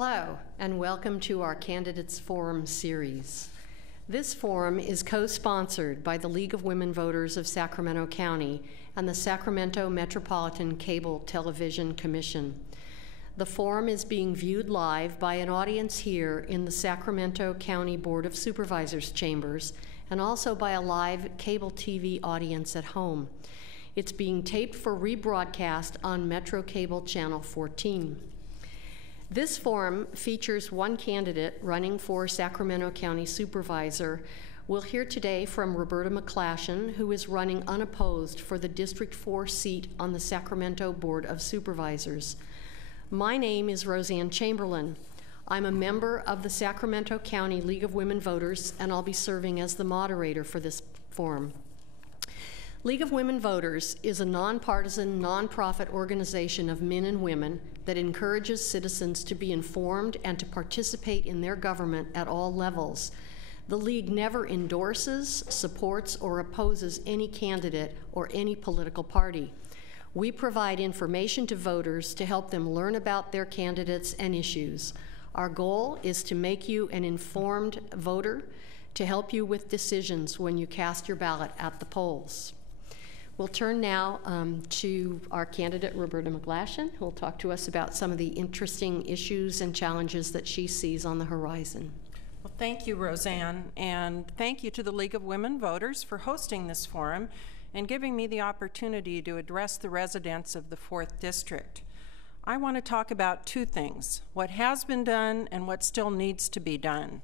Hello, and welcome to our Candidates Forum series. This forum is co-sponsored by the League of Women Voters of Sacramento County and the Sacramento Metropolitan Cable Television Commission. The forum is being viewed live by an audience here in the Sacramento County Board of Supervisors chambers and also by a live cable TV audience at home. It's being taped for rebroadcast on Metro Cable Channel 14. This forum features one candidate running for Sacramento County Supervisor. We'll hear today from Roberta McClashen, who is running unopposed for the District 4 seat on the Sacramento Board of Supervisors. My name is Roseanne Chamberlain. I'm a member of the Sacramento County League of Women Voters, and I'll be serving as the moderator for this forum. League of Women Voters is a nonpartisan, nonprofit organization of men and women that encourages citizens to be informed and to participate in their government at all levels. The League never endorses, supports, or opposes any candidate or any political party. We provide information to voters to help them learn about their candidates and issues. Our goal is to make you an informed voter, to help you with decisions when you cast your ballot at the polls. We'll turn now to our candidate, Roberta McClashen, who will talk to us about some of the interesting issues and challenges that she sees on the horizon. Well, thank you, Roseanne, and thank you to the League of Women Voters for hosting this forum and giving me the opportunity to address the residents of the 4th District. I want to talk about two things: what has been done and what still needs to be done.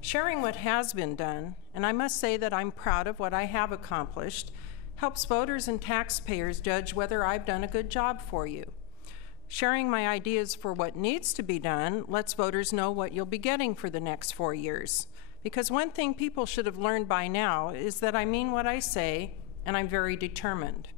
Sharing what has been done, and I must say that I'm proud of what I have accomplished, helps voters and taxpayers judge whether I've done a good job for you. Sharing my ideas for what needs to be done lets voters know what you'll be getting for the next 4 years. Because one thing people should have learned by now is that I mean what I say, and I'm very determined.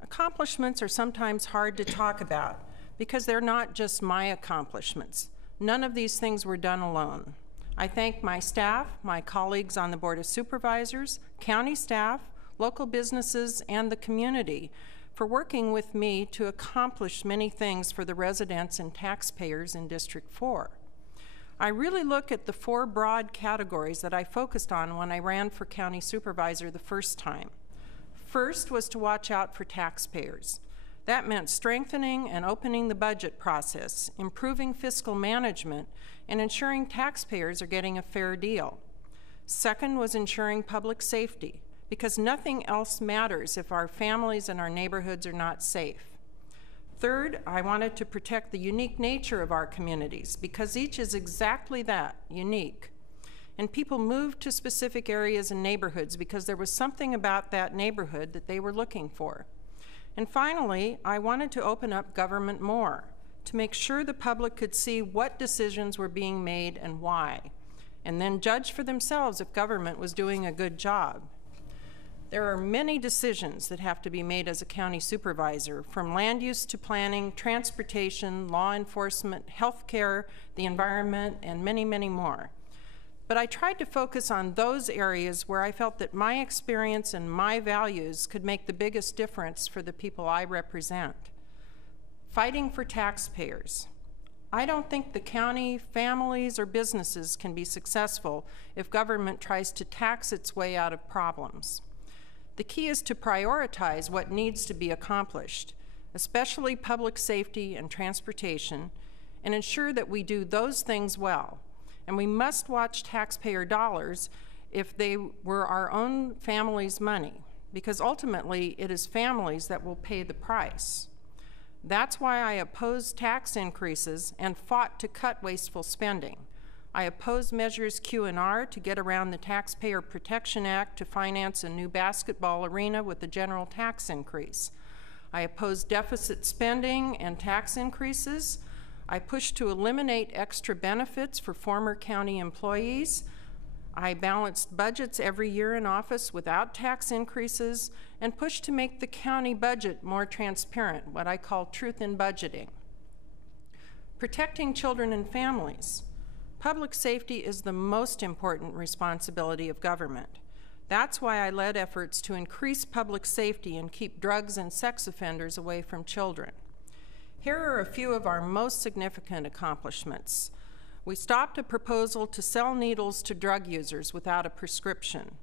Accomplishments are sometimes hard to talk about because they're not just my accomplishments. None of these things were done alone. I thank my staff, my colleagues on the Board of Supervisors, county staff, local businesses, and the community for working with me to accomplish many things for the residents and taxpayers in District 4. I really look at the 4 broad categories that I focused on when I ran for county supervisor the first time. First was to watch out for taxpayers. That meant strengthening and opening the budget process, improving fiscal management, and ensuring taxpayers are getting a fair deal. Second was ensuring public safety, because nothing else matters if our families and our neighborhoods are not safe. Third, I wanted to protect the unique nature of our communities, because each is exactly that, unique. And people moved to specific areas and neighborhoods because there was something about that neighborhood that they were looking for. And finally, I wanted to open up government more, to make sure the public could see what decisions were being made and why, and then judge for themselves if government was doing a good job. There are many decisions that have to be made as a county supervisor, from land use to planning, transportation, law enforcement, healthcare, the environment, and many, many more. But I tried to focus on those areas where I felt that my experience and my values could make the biggest difference for the people I represent. Fighting for taxpayers. I don't think the county, families, or businesses can be successful if government tries to tax its way out of problems. The key is to prioritize what needs to be accomplished, especially public safety and transportation, and ensure that we do those things well. And we must watch taxpayer dollars if they were our own family's money, because ultimately it is families that will pay the price. That's why I opposed tax increases and fought to cut wasteful spending. I opposed measures Q&R to get around the Taxpayer Protection Act to finance a new basketball arena with a general tax increase. I opposed deficit spending and tax increases. I pushed to eliminate extra benefits for former county employees. I balanced budgets every year in office without tax increases, and pushed to make the county budget more transparent, what I call truth in budgeting. Protecting children and families. Public safety is the most important responsibility of government. That's why I led efforts to increase public safety and keep drugs and sex offenders away from children. Here are a few of our most significant accomplishments. We stopped a proposal to sell needles to drug users without a prescription.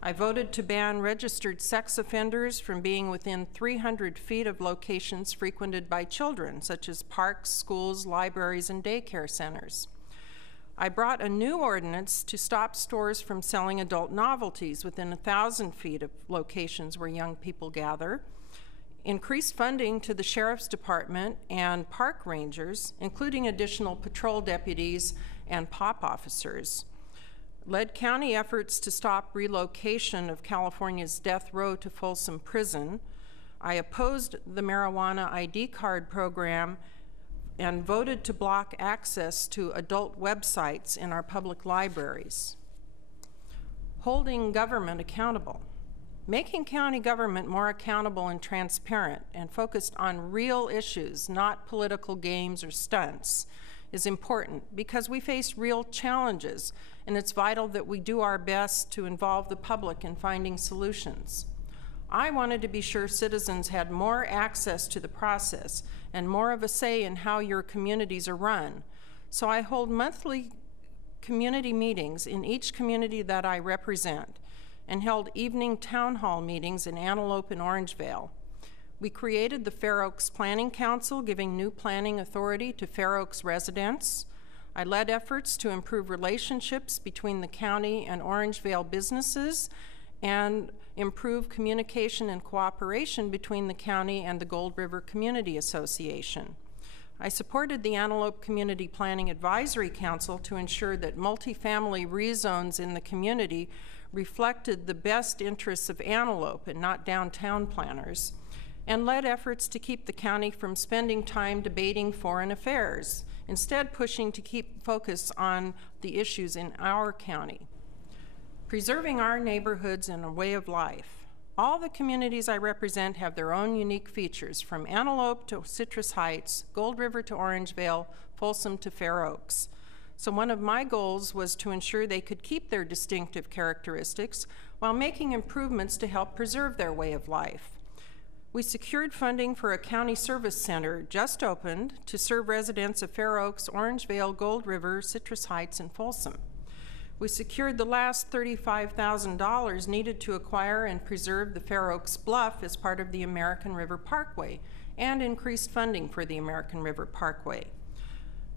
I voted to ban registered sex offenders from being within 300 feet of locations frequented by children, such as parks, schools, libraries, and daycare centers. I brought a new ordinance to stop stores from selling adult novelties within 1,000 feet of locations where young people gather, increased funding to the Sheriff's Department and park rangers, including additional patrol deputies and POP officers, led county efforts to stop relocation of California's death row to Folsom Prison. I opposed the marijuana ID card program and voted to block access to adult websites in our public libraries. Holding government accountable. Making county government more accountable and transparent and focused on real issues, not political games or stunts, is important because we face real challenges, and it's vital that we do our best to involve the public in finding solutions. I wanted to be sure citizens had more access to the process and more of a say in how your communities are run. So I hold monthly community meetings in each community that I represent and held evening town hall meetings in Antelope and Orangevale. We created the Fair Oaks Planning Council, giving new planning authority to Fair Oaks residents. I led efforts to improve relationships between the county and Orangevale businesses and improve communication and cooperation between the county and the Gold River Community Association. I supported the Antelope Community Planning Advisory Council to ensure that multifamily rezones in the community reflected the best interests of Antelope and not downtown planners, and led efforts to keep the county from spending time debating foreign affairs, instead pushing to keep focus on the issues in our county. Preserving our neighborhoods and a way of life. All the communities I represent have their own unique features, from Antelope to Citrus Heights, Gold River to Orangevale, Folsom to Fair Oaks. So one of my goals was to ensure they could keep their distinctive characteristics while making improvements to help preserve their way of life. We secured funding for a county service center just opened to serve residents of Fair Oaks, Orangevale, Gold River, Citrus Heights, and Folsom. We secured the last $35,000 needed to acquire and preserve the Fair Oaks Bluff as part of the American River Parkway, and increased funding for the American River Parkway.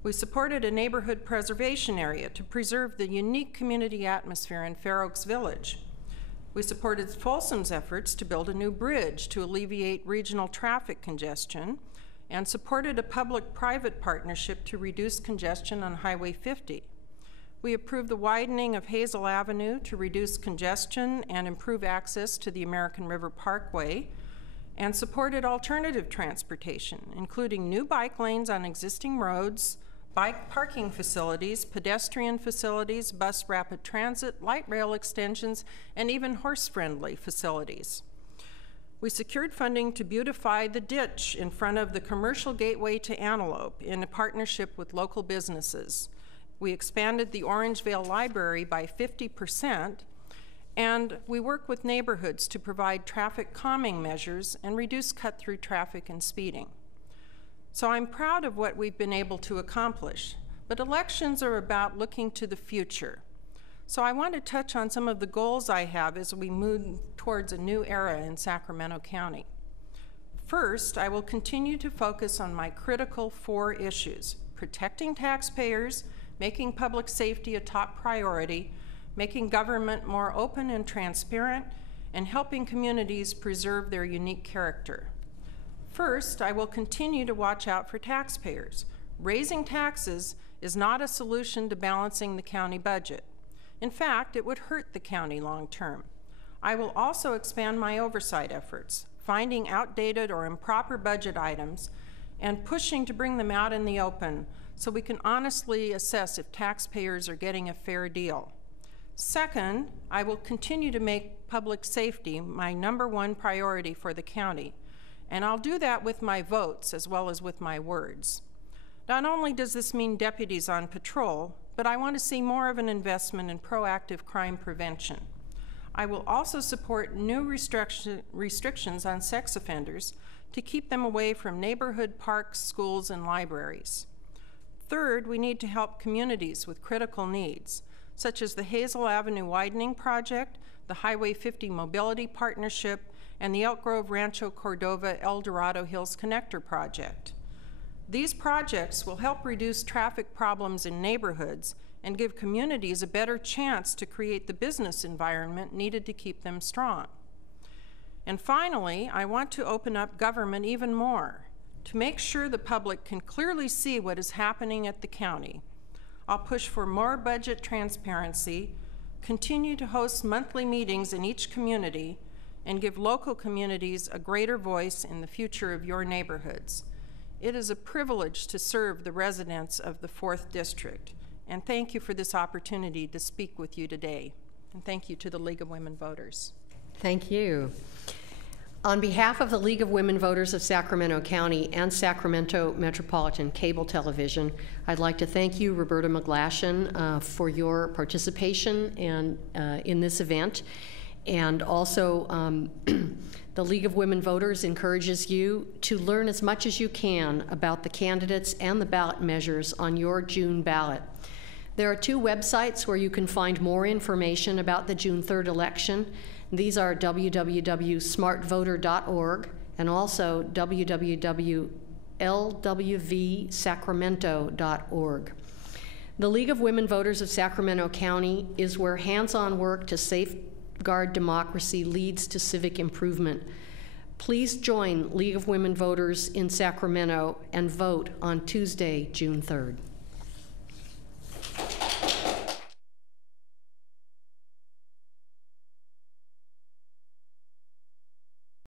We supported a neighborhood preservation area to preserve the unique community atmosphere in Fair Oaks Village. We supported Folsom's efforts to build a new bridge to alleviate regional traffic congestion, and supported a public-private partnership to reduce congestion on Highway 50. We approved the widening of Hazel Avenue to reduce congestion and improve access to the American River Parkway, and supported alternative transportation, including new bike lanes on existing roads, bike parking facilities, pedestrian facilities, bus rapid transit, light rail extensions, and even horse-friendly facilities. We secured funding to beautify the ditch in front of the commercial gateway to Antelope in a partnership with local businesses. We expanded the Orangevale Library by 50%, and we work with neighborhoods to provide traffic calming measures and reduce cut-through traffic and speeding. So I'm proud of what we've been able to accomplish, but elections are about looking to the future. So I want to touch on some of the goals I have as we move towards a new era in Sacramento County. First, I will continue to focus on my critical 4 issues: protecting taxpayers, making public safety a top priority, making government more open and transparent, and helping communities preserve their unique character. First, I will continue to watch out for taxpayers. Raising taxes is not a solution to balancing the county budget. In fact, it would hurt the county long term. I will also expand my oversight efforts, finding outdated or improper budget items and pushing to bring them out in the open so we can honestly assess if taxpayers are getting a fair deal. Second, I will continue to make public safety my #1 priority for the county, and I'll do that with my votes as well as with my words. Not only does this mean deputies on patrol, but I want to see more of an investment in proactive crime prevention. I will also support new restrictions on sex offenders to keep them away from neighborhood parks, schools, and libraries. Third, we need to help communities with critical needs, such as the Hazel Avenue Widening Project, the Highway 50 Mobility Partnership, and the Elk Grove Rancho Cordova El Dorado Hills Connector Project. These projects will help reduce traffic problems in neighborhoods and give communities a better chance to create the business environment needed to keep them strong. And finally, I want to open up government even more to make sure the public can clearly see what is happening at the county. I'll push for more budget transparency, continue to host monthly meetings in each community, and give local communities a greater voice in the future of your neighborhoods. It is a privilege to serve the residents of the 4th District, and thank you for this opportunity to speak with you today. And thank you to the League of Women Voters. Thank you. On behalf of the League of Women Voters of Sacramento County and Sacramento Metropolitan Cable Television, I'd like to thank you, Roberta McGlashan, for your participation in this event. And also, the League of Women Voters encourages you to learn as much as you can about the candidates and the ballot measures on your June ballot. There are 2 websites where you can find more information about the June 3rd election. These are www.smartvoter.org and also www.LWVSacramento.org. The League of Women Voters of Sacramento County is where hands-on work to safeguard democracy leads to civic improvement. Please join League of Women Voters in Sacramento and vote on Tuesday, June 3rd.